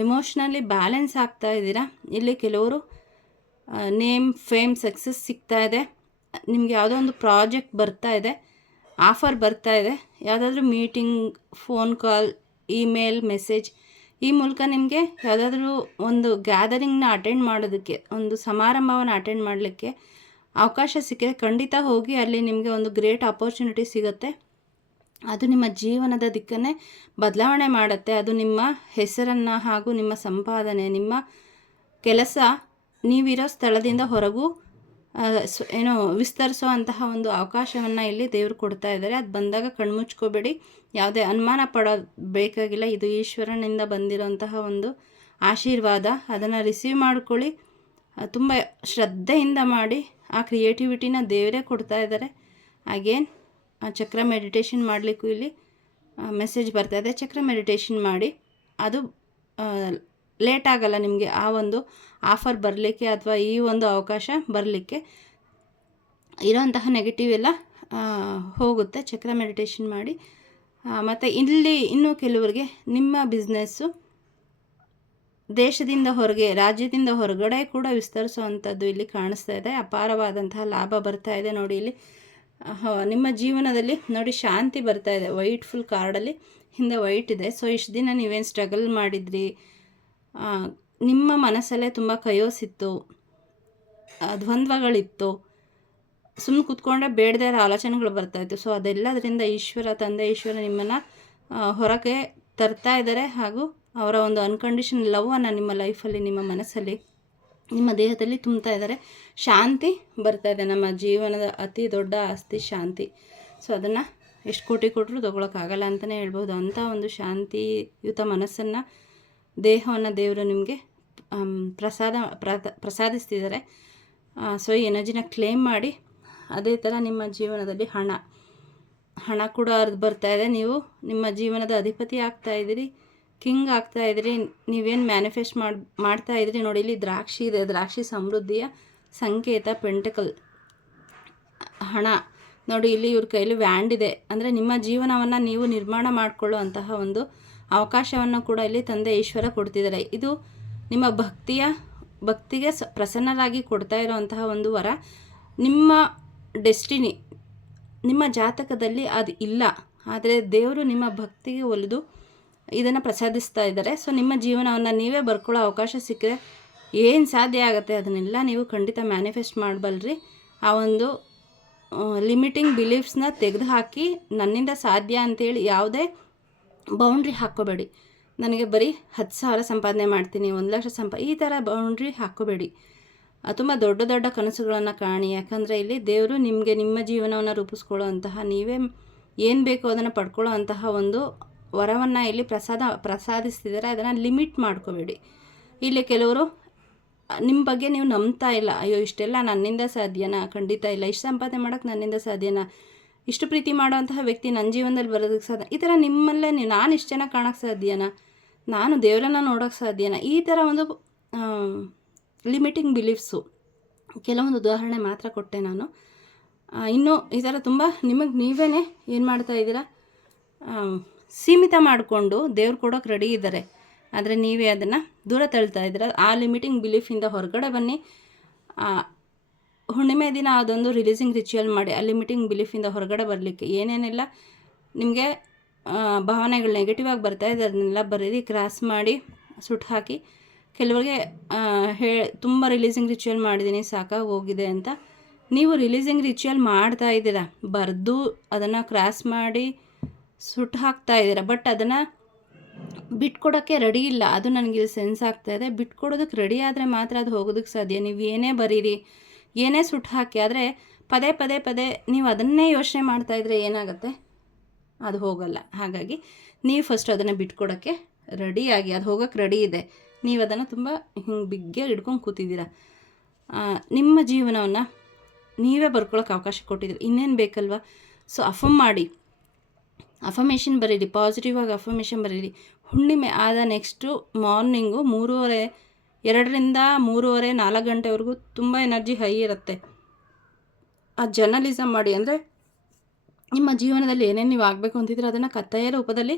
ಎಮೋಷ್ನಲಿ ಬ್ಯಾಲೆನ್ಸ್ ಆಗ್ತಾ ಇದ್ದೀರಾ? ಇಲ್ಲಿ ಕೆಲವರು ನೇಮ್ ಫೇಮ್ ಸಕ್ಸಸ್ ಸಿಗ್ತಾ ಇದೆ. ನಿಮ್ಗೆ ಯಾವುದೋ ಒಂದು ಪ್ರಾಜೆಕ್ಟ್ ಬರ್ತಾ ಇದೆ. ಆಫರ್ ಬರ್ತಾ ಇದೆ. ಯಾವುದಾದ್ರೂ meeting phone call email message ಈ ಮೂಲಕ ನಿಮಗೆ ಯಾವುದಾದ್ರೂ ಒಂದು ಗ್ಯಾದರಿಂಗ್ನ ಅಟೆಂಡ್ ಮಾಡೋದಕ್ಕೆ, ಒಂದು ಸಮಾರಂಭವನ್ನು ಅಟೆಂಡ್ ಮಾಡಲಿಕ್ಕೆ ಅವಕಾಶ ಸಿಕ್ಕಿದೆ. ಖಂಡಿತ ಹೋಗಿ ಅಲ್ಲಿ ನಿಮಗೆ ಒಂದು ಗ್ರೇಟ್ ಆಪರ್ಚುನಿಟಿ ಸಿಗುತ್ತೆ. ಅದು ನಿಮ್ಮ ಜೀವನದ ದಿಕ್ಕನ್ನೇ ಬದಲಾವಣೆ ಮಾಡುತ್ತೆ. ಅದು ನಿಮ್ಮ ಹೆಸರನ್ನು ಹಾಗೂ ನಿಮ್ಮ ಸಂಪಾದನೆ, ನಿಮ್ಮ ಕೆಲಸ ನೀವಿರೋ ಸ್ಥಳದಿಂದ ಹೊರಗೂ ಏನೋ ವಿಸ್ತರಿಸೋ ಅಂತಹ ಒಂದು ಅವಕಾಶವನ್ನು ಇಲ್ಲಿ ದೇವರು ಕೊಡ್ತಾ ಇದ್ದಾರೆ. ಅದು ಬಂದಾಗ ಕಣ್ಮುಚ್ಕೋಬೇಡಿ ಯಾವುದೇ ಅನುಮಾನ ಪಡೋ ಬೇಕಾಗಿಲ್ಲ. ಇದು ಈಶ್ವರನಿಂದ ಬಂದಿರೋಂತಹ ಒಂದು ಆಶೀರ್ವಾದ. ಅದನ್ನು ರಿಸೀವ್ ಮಾಡ್ಕೊಳ್ಳಿ. ತುಂಬ ಶ್ರದ್ಧೆಯಿಂದ ಮಾಡಿ ಆ ಕ್ರಿಯೇಟಿವಿಟಿನ ದೇವರೇ ಕೊಡ್ತಾ ಇದ್ದಾರೆ. ಅಗೇನ್ ಚಕ್ರ ಮೆಡಿಟೇಷನ್ ಮಾಡಲಿಕ್ಕೂ ಇಲ್ಲಿ ಮೆಸೇಜ್ ಬರ್ತಾ ಇದೆ. ಚಕ್ರ ಮೆಡಿಟೇಷನ್ ಮಾಡಿ. ಅದು ಲೇಟ್ ಆಗಲ್ಲ ನಿಮಗೆ ಆ ಒಂದು ಆಫರ್ ಬರಲಿಕ್ಕೆ ಅಥವಾ ಈ ಒಂದು ಅವಕಾಶ ಬರಲಿಕ್ಕೆ ಇರೋಂತಹ ನೆಗೆಟಿವ್ ಎಲ್ಲ ಹೋಗುತ್ತೆ. ಚಕ್ರ ಮೆಡಿಟೇಷನ್ ಮಾಡಿ. ಮತ್ತು ಇಲ್ಲಿ ಇನ್ನೂ ಕೆಲವರಿಗೆ ನಿಮ್ಮ ಬಿಸ್ನೆಸ್ಸು ದೇಶದಿಂದ ಹೊರಗೆ, ರಾಜ್ಯದಿಂದ ಹೊರಗಡೆ ಕೂಡ ವಿಸ್ತರಿಸುವಂಥದ್ದು ಇಲ್ಲಿ ಕಾಣಿಸ್ತಾ ಇದೆ. ಅಪಾರವಾದಂತಹ ಲಾಭ ಬರ್ತಾ ಇದೆ ನೋಡಿ ಇಲ್ಲಿ. ನಿಮ್ಮ ಜೀವನದಲ್ಲಿ ನೋಡಿ ಶಾಂತಿ ಬರ್ತಾ ಇದೆ. ವೈಟ್ ಫುಲ್ ಕಾರ್ಡಲ್ಲಿ ಹಿಂದೆ ವೈಟ್ ಇದೆ. ಸೊ ಇಷ್ಟು ದಿನ ನೀವೇನು ಸ್ಟ್ರಗಲ್ ಮಾಡಿದ್ರಿ? ನಿಮ್ಮ ಮನಸ್ಸಲ್ಲೇ ತುಂಬ ಕಯೋಸಿತ್ತು ದ್ವಂದ್ವಗಳಿತ್ತು. ಸುಮ್ಮನೆ ಕೂತ್ಕೊಂಡ್ರೆ ಬೇಡದೇ ಇರೋ ಆಲೋಚನೆಗಳು ಬರ್ತಾಯಿತ್ತು ಸೊ ಅದೆಲ್ಲದರಿಂದ ಈಶ್ವರ, ತಂದೆ ಈಶ್ವರ ನಿಮ್ಮನ್ನು ಹೊರಗೆ ತರ್ತಾ ಇದ್ದಾರೆ ಹಾಗೂ ಅವರ ಒಂದು ಅನ್ಕಂಡೀಷನ್ ಲವ್ವನ್ನು ನಿಮ್ಮ ಲೈಫಲ್ಲಿ ನಿಮ್ಮ ಮನಸ್ಸಲ್ಲಿ, ನಿಮ್ಮ ದೇಹದಲ್ಲಿ ತುಂಬ್ತಾ ಇದ್ದಾರೆ. ಶಾಂತಿ ಬರ್ತಾ ಇದೆ. ನಮ್ಮ ಜೀವನದ ಅತಿ ದೊಡ್ಡ ಆಸ್ತಿ ಶಾಂತಿ. ಸೊ ಅದನ್ನು ಎಷ್ಟು ಕೋಟಿ ಕೊಟ್ಟರು ತೊಗೊಳಕ್ಕಾಗಲ್ಲ ಅಂತಲೇ ಹೇಳ್ಬೋದು. ಅಂಥ ಒಂದು ಶಾಂತಿಯುತ ಮನಸ್ಸನ್ನು ದೇಹವನ್ನು ದೇವರು ನಿಮಗೆ ಪ್ರಸಾದ ಪ್ರಸಾದಿಸ್ತಿದ್ದಾರೆ. ಸೊ ಈ ಎನರ್ಜಿನ ಕ್ಲೇಮ್ ಮಾಡಿ, ಅದೇ ಥರ ನಿಮ್ಮ ಜೀವನದಲ್ಲಿ ಹಣ. ಹಣ ಕೂಡ ಅರ್ಧ ಬರ್ತಾ ಇದೆ. ನೀವು ನಿಮ್ಮ ಜೀವನದ ಅಧಿಪತಿ ಆಗ್ತಾ ಇದ್ದೀರಿ, ಕಿಂಗ್ ಆಗ್ತಾ ಇದ್ದೀರಿ. ನೀವೇನು ಮ್ಯಾನಿಫೆಸ್ಟ್ ಮಾಡಿ, ಮಾಡ್ತಾ ಇದ್ದೀರಿ ನೋಡಿ, ಇಲ್ಲಿ ದ್ರಾಕ್ಷಿ ಇದೆ. ದ್ರಾಕ್ಷಿ ಸಮೃದ್ಧಿಯ ಸಂಕೇತ ಪೆಂಟಕಲ್ ಹಣ. ನೋಡಿ, ಇಲ್ಲಿ ಇವ್ರ ಕೈಲಿ ವ್ಯಾಂಡ್ ಇದೆ. ಅಂದರೆ ನಿಮ್ಮ ಜೀವನವನ್ನು ನೀವು ನಿರ್ಮಾಣ ಮಾಡಿಕೊಳ್ಳುವಂತಹ ಒಂದು ಅವಕಾಶವನ್ನು ಕೂಡ ಇಲ್ಲಿ ತಂದೆ ಈಶ್ವರ ಕೊಡ್ತಿದ್ದಾರೆ. ಇದು ನಿಮ್ಮ ಭಕ್ತಿಯ, ಭಕ್ತಿಗೆ ಸ, ಪ್ರಸನ್ನರಾಗಿ ಕೊಡ್ತಾ ಇರೋವಂತಹ ಒಂದು ವರ. ನಿಮ್ಮ ಡೆಸ್ಟಿನಿ, ನಿಮ್ಮ ಜಾತಕದಲ್ಲಿ ಅದು ಇಲ್ಲ. ಆದರೆ ದೇವರು ನಿಮ್ಮ ಭಕ್ತಿಗೆ ಒಲಿದು ಇದನ್ನು ಪ್ರಸಾದಿಸ್ತಾ ಇದ್ದಾರೆ. ಸೊ, ನಿಮ್ಮ ಜೀವನವನ್ನು ನೀವೇ ಬರ್ಕೊಳ್ಳೋ ಅವಕಾಶ ಸಿಕ್ಕರೆ ಏನು ಸಾಧ್ಯ ಆಗುತ್ತೆ? ಅದನ್ನೆಲ್ಲ ನೀವು ಖಂಡಿತ ಮ್ಯಾನಿಫೆಸ್ಟ್ ಮಾಡಬಲ್ರಿ. ಆ ಒಂದು ಲಿಮಿಟಿಂಗ್ ಬಿಲೀಫ್ಸ್ನ ತೆಗೆದುಹಾಕಿ ನನ್ನಿಂದ ಸಾಧ್ಯ ಅಂತೇಳಿ ಯಾವುದೇ ಬೌಂಡ್ರಿ ಹಾಕ್ಕೋಬೇಡಿ. ನನಗೆ ಬರೀ ಹತ್ತು ಸಾವಿರ ಸಂಪಾದನೆ ಮಾಡ್ತೀನಿ, ಒಂದು ಲಕ್ಷ ಸಂಪ, ಈ ಥರ ಬೌಂಡ್ರಿ ಹಾಕ್ಕೋಬೇಡಿ. ತುಂಬ ದೊಡ್ಡ ದೊಡ್ಡ ಕನಸುಗಳನ್ನು ಕಾಣಿ, ಯಾಕಂದರೆ ಇಲ್ಲಿ ದೇವರು ನಿಮಗೆ ನಿಮ್ಮ ಜೀವನವನ್ನು ರೂಪಿಸ್ಕೊಳ್ಳೋ ಅಂತಹ ನೀವೇ ಏನು ಬೇಕೋ ಅದನ್ನು ಪಡ್ಕೊಳ್ಳೋ ಅಂತಹ ಒಂದು ವರವನ್ನು ಇಲ್ಲಿ ಪ್ರಸಾದ ಪ್ರಸಾದಿಸ್ತಿದ್ದಾರೆ ಅದನ್ನು ಲಿಮಿಟ್ ಮಾಡ್ಕೋಬೇಡಿ. ಇಲ್ಲಿ ಕೆಲವರು ನಿಮ್ಮ ಬಗ್ಗೆ ನೀವು ನಂಬ್ತಾ ಇಲ್ಲ, ಅಯ್ಯೋ, ಇಷ್ಟೆಲ್ಲ ನನ್ನಿಂದ ಸಾಧ್ಯನಾ? ಖಂಡಿತ ಇಲ್ಲ, ಇಷ್ಟು ಸಂಪಾದನೆ ಮಾಡೋಕ್ಕೆ ನನ್ನಿಂದ ಸಾಧ್ಯನಾ? ಇಷ್ಟು ಪ್ರೀತಿ ಮಾಡುವಂತಹ ವ್ಯಕ್ತಿ ನನ್ನ ಜೀವನದಲ್ಲಿ ಬರೋದಕ್ಕೆ ಸಾಧ್ಯ ಈ ಥರ ನಿಮ್ಮಲ್ಲೇ ನಾನು ಇಷ್ಟು ಜನ ಕಾಣೋಕ್ಕೆ ಸಾಧ್ಯನ? ನಾನು ದೇವರನ್ನ ನೋಡೋಕ್ಕೆ ಸಾಧ್ಯನ? ಈ ಥರ ಒಂದು ಲಿಮಿಟಿಂಗ್ ಬಿಲೀಫ್ಸು ಕೆಲವೊಂದು ಉದಾಹರಣೆ ಮಾತ್ರ ಕೊಟ್ಟೆ ನಾನು. ಇನ್ನೂ ಈ ಥರ ತುಂಬ ನಿಮಗೆ ನೀವೇ ಏನು ಮಾಡ್ತಾ ಇದ್ದೀರಾ? ಸೀಮಿತ ಮಾಡಿಕೊಂಡು ದೇವ್ರು ಕೊಡೋಕೆ ರೆಡಿ ಇದ್ದಾರೆ. ಆದರೆ ನೀವೇ ಅದನ್ನು ದೂರ ತಳ್ತಾ ಇದ್ದೀರ? ಆ ಲಿಮಿಟಿಂಗ್ ಬಿಲೀಫಿಂದ ಹೊರಗಡೆ ಬನ್ನಿ. ಹುಣ್ಣಿಮೆ ದಿನ ಅದೊಂದು ರಿಲೀಸಿಂಗ್ ರಿಚುವಲ್ ಮಾಡಿ ಆ ಲಿಮಿಟಿಂಗ್ ಬಿಲೀಫಿಂದ ಹೊರಗಡೆ ಬರಲಿಕ್ಕೆ. ಏನೇನೆಲ್ಲ, ನಿಮಗೆ ಭಾವನೆಗಳು ನೆಗೆಟಿವ್ ಆಗಿ ಬರ್ತಾ ಇದೆ, ಅದನ್ನೆಲ್ಲ ಬರೀರಿ ಕ್ರಾಸ್ ಮಾಡಿ, ಸುಟ್ಟು ಹಾಕಿ. ಕೆಲವರಿಗೆ ಹೇ, ತುಂಬ ರಿಲೀಸಿಂಗ್ ರಿಚುವಲ್ ಮಾಡಿದ್ದೀನಿ ಸಾಕಾಗಿ ಹೋಗಿದೆ ಅಂತ. ನೀವು ರಿಲೀಸಿಂಗ್ ರಿಚುವಲ್ ಮಾಡ್ತಾ ಇದ್ದೀರಾ, ಬರೆದು ಅದನ್ನು ಕ್ರಾಸ್ ಮಾಡಿ, ಸುಟ್ಟು ಹಾಕ್ತಾ ಇದ್ದೀರಾ ಬಟ್ ಅದನ್ನು ಬಿಟ್ಕೊಡೋಕ್ಕೆ ರೆಡಿ ಇಲ್ಲ. ಅದು ನನಗೆ ಸೆನ್ಸ್ ಆಗ್ತಾ ಇದೆ. ಬಿಟ್ಕೊಡೋದಕ್ಕೆ ರೆಡಿ ಆದರೆ ಮಾತ್ರ ಅದು ಹೋಗೋದಕ್ಕೆ ಸಾಧ್ಯ. ನೀವು ಏನೇ ಬರೀರಿ ಏನೇ ಸುಟ್ಟು ಹಾಕಿ, ಆದರೆ ಪದೇ ಪದೇ ಪದೇ ನೀವು ಅದನ್ನೇ ಯೋಚನೆ ಮಾಡ್ತಾ ಇದ್ರೆ ಏನಾಗುತ್ತೆ? ಅದು ಹೋಗಲ್ಲ. ಹಾಗಾಗಿ ನೀವು ಫಸ್ಟ್ ಅದನ್ನು ಬಿಟ್ಕೊಡೋಕ್ಕೆ ರೆಡಿಯಾಗಿ ಅದು ಹೋಗೋಕ್ಕೆ ರೆಡಿ ಇದೆ. ನೀವು ಅದನ್ನು ತುಂಬ ಹಿಂಗೆ ಬಿಗ್ಗೆ ಹಿಡ್ಕೊಂಡು ಕೂತಿದ್ದೀರಾ. ನಿಮ್ಮ ಜೀವನವನ್ನು ನೀವೇ ಬರ್ಕೊಳ್ಳೋಕೆ ಅವಕಾಶ ಕೊಟ್ಟಿದ್ದೀರಿ. ಇನ್ನೇನು ಬೇಕಲ್ವಾ? ಸೊ ಅಫಮ್ ಮಾಡಿ. ಅಫಮೇಷನ್ ಬರೀರಿ ಪಾಸಿಟಿವ್ ಆಗಿ ಅಫಮೇಷನ್ ಬರೀರಿ. ಹುಣ್ಣಿಮೆ ಆದ ನೆಕ್ಸ್ಟು ಮಾರ್ನಿಂಗು ಮೂರುವರೆ ಎರಡರಿಂದ ಮೂರುವರೆ ನಾಲ್ಕು ಗಂಟೆವರೆಗೂ ತುಂಬ ಎನರ್ಜಿ ಹೈ ಇರುತ್ತೆ. ಆ ಜರ್ನಲಿಸಮ್ ಮಾಡಿ ಅಂದರೆ ನಿಮ್ಮ ಜೀವನದಲ್ಲಿ ಏನೇನು ನೀವು ಆಗಬೇಕು ಅಂತಿದ್ರೆ ಅದನ್ನು ಕಥೆಯ ರೂಪದಲ್ಲಿ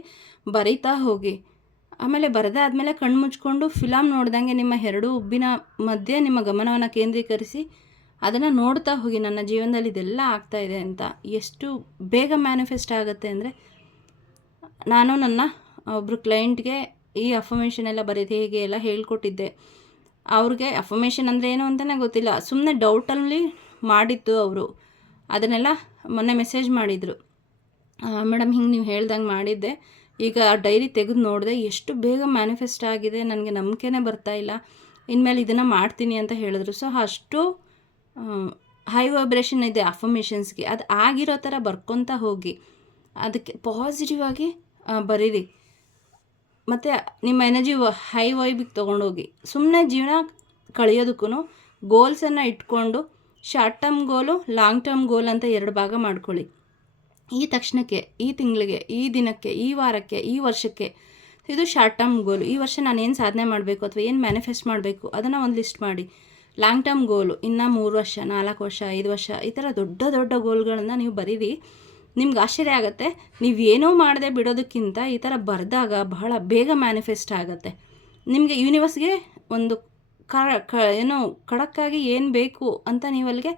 ಬರೀತಾ ಹೋಗಿ. ಆಮೇಲೆ ಬರೆದಾದ್ಮೇಲೆ ಕಣ್ಣು ಮುಚ್ಕೊಂಡು ಫಿಲಮ್ ನೋಡ್ದಂಗೆ ನಿಮ್ಮ ಎರಡು ಉಬ್ಬಿನ ಮಧ್ಯೆ ನಿಮ್ಮ ಗಮನವನ್ನು ಕೇಂದ್ರೀಕರಿಸಿ ಅದನ್ನು ನೋಡ್ತಾ ಹೋಗಿ. ನನ್ನ ಜೀವನದಲ್ಲಿ ಇದೆಲ್ಲ ಆಗ್ತಾ ಇದೆ ಅಂತ ಎಷ್ಟು ಬೇಗ ಮ್ಯಾನಿಫೆಸ್ಟ್ ಆಗುತ್ತೆ ಅಂದರೆ ನಾನು ನನ್ನ ಒಬ್ಬರು ಕ್ಲೈಂಟ್ಗೆ ಈ ಅಫರ್ಮೇಷನ್ ಎಲ್ಲ ಬರೀದು ಹೇಗೆ ಎಲ್ಲ ಹೇಳ್ಕೊಟ್ಟಿದ್ದೆ. ಅವ್ರಿಗೆ ಅಫಮೇಷನ್ ಅಂದರೆ ಏನು ಅಂತಲೇ ಗೊತ್ತಿಲ್ಲ. ಸುಮ್ಮನೆ ಡೌಟಲ್ಲಿ ಮಾಡಿದ್ದು ಅವರು. ಅದನ್ನೆಲ್ಲ ಮೊನ್ನೆ ಮೆಸೇಜ್ ಮಾಡಿದರು. ಮೇಡಮ್ ಹಿಂಗೆ ನೀವು ಹೇಳ್ದಂಗೆ ಮಾಡಿದ್ದೆ. ಈಗ ಡೈರಿ ತೆಗೆದು ನೋಡಿದೆ. ಎಷ್ಟು ಬೇಗ ಮ್ಯಾನಿಫೆಸ್ಟ್ ಆಗಿದೆ. ನನಗೆ ನಂಬಿಕೆನೇ ಇಲ್ಲ. ಇನ್ಮೇಲೆ ಇದನ್ನು ಮಾಡ್ತೀನಿ ಅಂತ ಹೇಳಿದ್ರು. ಸೊ ಅಷ್ಟು ಹೈ ವೈಬ್ರೇಷನ್ ಇದೆ ಅಫಮೇಷನ್ಸ್ಗೆ ಅದು ಆಗಿರೋ ಥರ ಬರ್ಕೊತ ಹೋಗಿ. ಅದಕ್ಕೆ ಪಾಸಿಟಿವ್ ಆಗಿ ಆ, ಬರೀರಿ. ಮತ್ತು ನಿಮ್ಮ ಎನರ್ಜಿ ಹೈ ವೈಬಿಗೆ ತೊಗೊಂಡೋಗಿ. ಸುಮ್ಮನೆ ಜೀವನ ಕಳೆಯೋದಕ್ಕೂ ಗೋಲ್ಸನ್ನು ಇಟ್ಕೊಂಡು short term goal long term goal ಅಂತ ಎರಡು ಭಾಗ ಮಾಡ್ಕೊಳ್ಳಿ. ಈ ತಕ್ಷಣಕ್ಕೆ, ಈ ತಿಂಗಳಿಗೆ, ಈ ದಿನಕ್ಕೆ, ಈ ವಾರಕ್ಕೆ, ಈ ವರ್ಷಕ್ಕೆ ಇದು ಶಾರ್ಟ್ ಟರ್ಮ್ ಗೋಲು ಈ ವರ್ಷ ನಾನು ಏನು ಸಾಧನೆ ಮಾಡಬೇಕು ಅಥವಾ ಏನು ಮ್ಯಾನಿಫೆಸ್ಟ್ ಮಾಡಬೇಕು ಅದನ್ನು ಒಂದು ಲಿಸ್ಟ್ ಮಾಡಿ. ಲಾಂಗ್ ಟರ್ಮ್ ಗೋಲು ಇನ್ನು ಮೂರು ವರ್ಷ, ನಾಲ್ಕು ವರ್ಷ, ಐದು ವರ್ಷ, ಈ ಥರ ದೊಡ್ಡ ದೊಡ್ಡ ಗೋಲ್ಗಳನ್ನು ನೀವು ಬರೀರಿ. ನಿಮ್ಗೆ ಆಶ್ಚರ್ಯ ಆಗುತ್ತೆ. ನೀವು ಏನೋ ಮಾಡದೆ ಬಿಡೋದಕ್ಕಿಂತ ಈ ಥರ ಬರೆದಾಗ ಬಹಳ ಬೇಗ ಮ್ಯಾನಿಫೆಸ್ಟ್ ಆಗುತ್ತೆ. ನಿಮಗೆ ಯೂನಿವರ್ಸ್ಗೆ ಒಂದು ಕ ಕ, ಏನೋ ಖಡಕ್ಕಾಗಿ ಏನು ಬೇಕು ಅಂತ ನೀವು ಅಲ್ಲಿಗೆ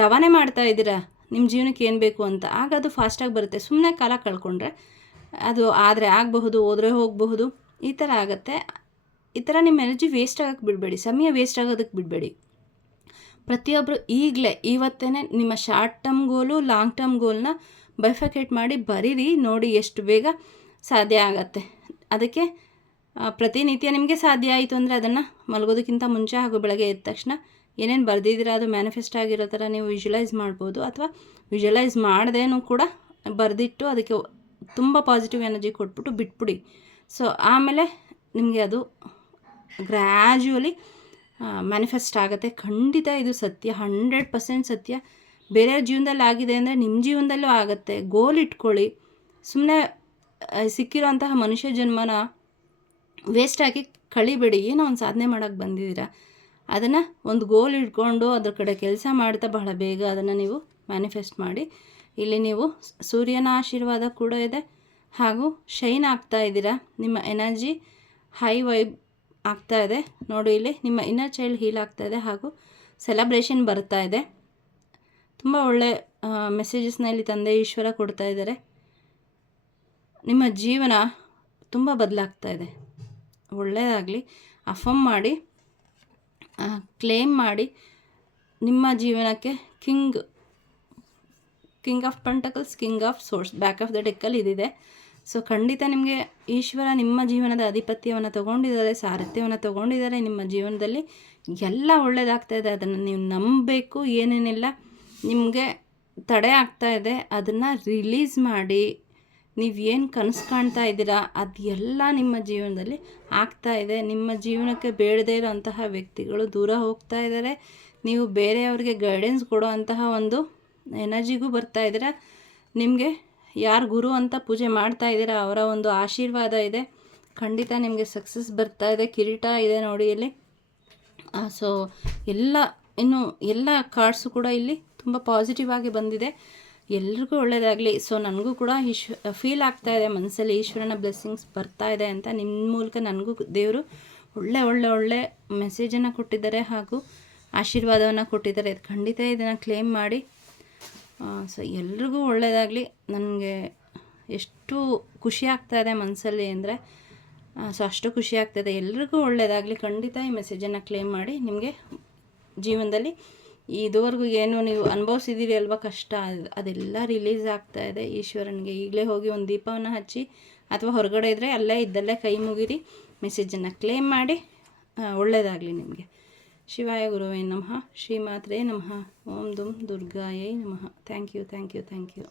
ರವಾನೆ ಮಾಡ್ತಾ ಇದ್ದೀರಾ. ನಿಮ್ಮ ಜೀವನಕ್ಕೆ ಏನು ಬೇಕು ಅಂತ. ಆಗ ಅದು ಫಾಸ್ಟಾಗಿ ಬರುತ್ತೆ. ಸುಮ್ಮನೆ ಕಾಲ ಕಳ್ಕೊಂಡ್ರೆ ಅದು ಆದರೆ ಆಗಬಹುದು, ಹೋದರೆ ಹೋಗಬಹುದು, ಈ ಥರ ಆಗುತ್ತೆ. ಈ ಥರ ನಿಮ್ಮ ಎನರ್ಜಿ ವೇಸ್ಟ್ ಆಗೋಕ್ಕೆ ಬಿಡಬೇಡಿ. ಸಮಯ ವೇಸ್ಟ್ ಆಗೋದಕ್ಕೆ ಬಿಡಬೇಡಿ. ಪ್ರತಿಯೊಬ್ಬರು ಈಗಲೇ ಇವತ್ತೇ ನಿಮ್ಮ short term goal long term ಗೋಲ್ನ bifurcate ಮಾಡಿ ಬರೀರಿ, ನೋಡಿ ಎಷ್ಟು ಬೇಗ ಸಾಧ್ಯ ಆಗತ್ತೆ. ಅದಕ್ಕೆ ಪ್ರತಿನಿತ್ಯ ನಿಮಗೆ ಸಾಧ್ಯ ಆಯಿತು ಅಂದರೆ ಅದನ್ನು ಮಲಗೋದಕ್ಕಿಂತ ಮುಂಚೆ ಹಾಗೂ ಬೆಳಗ್ಗೆ ಎದ್ದ ತಕ್ಷಣ ಏನೇನು ಬರೆದಿದ್ದೀರಾ ಅದು ಮ್ಯಾನಿಫೆಸ್ಟ್ ಆಗಿರೋ ಥರ ನೀವು ವಿಜುವಲೈಸ್ ಮಾಡ್ಬೋದು ಅಥವಾ ವಿಜುವಲೈಸ್ ಮಾಡದೇನೂ ಕೂಡ ಬರೆದಿಟ್ಟು ಅದಕ್ಕೆ ತುಂಬ ಪಾಸಿಟಿವ್ ಎನರ್ಜಿ ಕೊಟ್ಬಿಟ್ಟು ಬಿಟ್ಬಿಡಿ. ಸೊ ಆಮೇಲೆ ನಿಮಗೆ ಅದು ಗ್ರ್ಯಾಜುವಲಿ ಮ್ಯಾನಿಫೆಸ್ಟ್ ಆಗುತ್ತೆ. ಖಂಡಿತ ಇದು ಸತ್ಯ. ಹಂಡ್ರೆಡ್ ಪರ್ಸೆಂಟ್ ಸತ್ಯ. ಬೇರೆಯವ್ರ ಜೀವನದಲ್ಲಿ ಆಗಿದೆ ಅಂದರೆ ನಿಮ್ಮ ಜೀವನದಲ್ಲೂ ಆಗುತ್ತೆ. ಗೋಲ್ ಇಟ್ಕೊಳ್ಳಿ. ಸುಮ್ಮನೆ ಸಿಕ್ಕಿರೋಂತಹ ಮನುಷ್ಯ ಜನ್ಮನ ವೇಸ್ಟಾಗಿ ಕಳಿಬೇಡಿ. ಏನೋ ಒಂದು ಸಾಧನೆ ಮಾಡೋಕ್ಕೆ ಬಂದಿದ್ದೀರಾ. ಅದನ್ನು ಒಂದು ಗೋಲ್ ಇಟ್ಕೊಂಡು ಅದ್ರ ಕಡೆ ಕೆಲಸ ಮಾಡ್ತಾ ಬಹಳ ಬೇಗ ಅದನ್ನು ನೀವು ಮ್ಯಾನಿಫೆಸ್ಟ್ ಮಾಡಿ. ಇಲ್ಲಿ ನೀವು ಸೂರ್ಯನ ಆಶೀರ್ವಾದ ಕೂಡ ಇದೆ. ಹಾಗೂ ಶೈನ್ ಆಗ್ತಾ ಇದ್ದೀರಾ. ನಿಮ್ಮ ಎನರ್ಜಿ ಹೈ ವೈಬ್ ಆಗ್ತಾ ಇದೆ. ನೋಡಿ ಇಲ್ಲಿ ನಿಮ್ಮ ಇನ್ನರ್ ಚೈಲ್ಡ್ ಹೀಲ್ ಆಗ್ತಾ ಇದೆ ಹಾಗೂ ಸೆಲೆಬ್ರೇಷನ್ ಬರ್ತಾ ಇದೆ. ತುಂಬ ಒಳ್ಳೆ ಮೆಸೇಜಸ್ನ ಇಲ್ಲಿ ತಂದೆ ಈಶ್ವರ ಕೊಡ್ತಾ ಇದ್ದಾರೆ. ನಿಮ್ಮ ಜೀವನ ತುಂಬ ಬದಲಾಗ್ತಾ ಇದೆ. ಒಳ್ಳೆಯದಾಗಲಿ ಅಫಮ್ ಮಾಡಿ ಕ್ಲೇಮ್ ಮಾಡಿ ನಿಮ್ಮ ಜೀವನಕ್ಕೆ king king of pentacles king of swords back of the ಡೆಕ್ಕಲ್ಲಿ ಇದಿದೆ. ಸೊ ಖಂಡಿತ ನಿಮಗೆ ಈಶ್ವರ ನಿಮ್ಮ ಜೀವನದ ಆಧಿಪತ್ಯವನ್ನು ತಗೊಂಡಿದ್ದಾರೆ, ಸಾರಥ್ಯವನ್ನು ತಗೊಂಡಿದ್ದಾರೆ. ನಿಮ್ಮ ಜೀವನದಲ್ಲಿ ಎಲ್ಲ ಒಳ್ಳೆಯದಾಗ್ತಾ ಇದೆ. ಅದನ್ನು ನೀವು ನಂಬಬೇಕು, ಏನೇನೆಲ್ಲ, ನಿಮಗೆ ತಡೆ ಆಗ್ತಾ ಇದೆ. ಅದನ್ನು ರಿಲೀಸ್ ಮಾಡಿ, ನೀವು ಏನು ಕನಸು ಕಾಣ್ತಾ ಇದ್ದೀರಾ, ಅದೆಲ್ಲ ನಿಮ್ಮ ಜೀವನದಲ್ಲಿ ಆಗ್ತಾ ಇದೆ. ನಿಮ್ಮ ಜೀವನಕ್ಕೆ ಬೇಡದೇ ಇರೋಂತಹ ವ್ಯಕ್ತಿಗಳು ದೂರ ಹೋಗ್ತಾ ಇದ್ದಾರೆ. ನೀವು ಬೇರೆಯವ್ರಿಗೆ ಗೈಡೆನ್ಸ್ ಕೊಡೋ ಒಂದು ಎನರ್ಜಿಗೂ ಬರ್ತಾ ಇದ್ದೀರಾ. ನಿಮಗೆ ಯಾರು ಗುರು ಅಂತ ಪೂಜೆ ಮಾಡ್ತಾ ಇದ್ದೀರಾ? ಅವರ ಒಂದು ಆಶೀರ್ವಾದ ಇದೆ. ಖಂಡಿತ ನಿಮಗೆ ಸಕ್ಸಸ್ ಬರ್ತಾ ಇದೆ. ಕಿರೀಟ ಇದೆ ನೋಡಿ ಇಲ್ಲಿ. ಸೊ ಎಲ್ಲ, ಇನ್ನು ಎಲ್ಲ ಕಾರ್ಡ್ಸು ಕೂಡ ಇಲ್ಲಿ ತುಂಬ ಪಾಸಿಟಿವ್ ಆಗಿ ಬಂದಿದೆ. ಎಲ್ರಿಗೂ ಒಳ್ಳೆಯದಾಗಲಿ ಸೊ ನನಗೂ ಕೂಡ ಈಶ್ ಫೀಲ್ ಆಗ್ತಾ ಇದೆ. ಮನಸ್ಸಲ್ಲಿ ಈಶ್ವರನ ಬ್ಲೆಸ್ಸಿಂಗ್ಸ್ ಬರ್ತಾ ಇದೆ ಅಂತ ನಿಮ್ಮ ಮೂಲಕ ನನಗೂ ದೇವರು ಒಳ್ಳೆ ಒಳ್ಳೆ ಒಳ್ಳೆ ಮೆಸೇಜನ್ನು ಕೊಟ್ಟಿದ್ದಾರೆ ಹಾಗೂ ಆಶೀರ್ವಾದವನ್ನು ಕೊಟ್ಟಿದ್ದಾರೆ. ಖಂಡಿತ ಇದನ್ನು ಕ್ಲೇಮ್ ಮಾಡಿ. ಸೊ ಎಲ್ರಿಗೂ ಒಳ್ಳೆಯದಾಗಲಿ ನನಗೆ ಎಷ್ಟು ಖುಷಿ ಆಗ್ತಾಯಿದೆ ಮನಸ್ಸಲ್ಲಿ ಅಂದರೆ ಸೊ ಅಷ್ಟು ಖುಷಿ ಆಗ್ತಾಯಿದೆ ಎಲ್ರಿಗೂ ಒಳ್ಳೆಯದಾಗಲಿ ಖಂಡಿತ ಈ ಮೆಸೇಜನ್ನು ಕ್ಲೇಮ್ ಮಾಡಿ ನಿಮಗೆ ಜೀವನದಲ್ಲಿ ಇದುವರೆಗೂ ಏನು ನೀವು ಅನುಭವಿಸಿದ್ದೀರಿ ಅಲ್ವಾ ಕಷ್ಟ ಅದೆಲ್ಲ ರಿಲೀಸ್ ಆಗ್ತಾ ಇದೆ. ಈಶ್ವರನಿಗೆ ಈಗಲೇ ಹೋಗಿ ಒಂದು ದೀಪವನ್ನು ಹಚ್ಚಿ, ಅಥವಾ ಹೊರಗಡೆ ಇದ್ದರೆ ಅಲ್ಲೇ ಇದ್ದಲ್ಲೇ ಕೈ ಮುಗಿರಿ ಮೆಸೇಜನ್ನು ಕ್ಲೇಮ್ ಮಾಡಿ ಒಳ್ಳೆಯದಾಗಲಿ ನಿಮಗೆ. ಶಿವಾಯ ಗುರುವೇ ನಮಃ. ಶ್ರೀಮಾತ್ರೇ ನಮಃ. ಓಂ ದುಂ ದುರ್ಗಾಯೈ ನಮಃ. Thank you thank you thank you.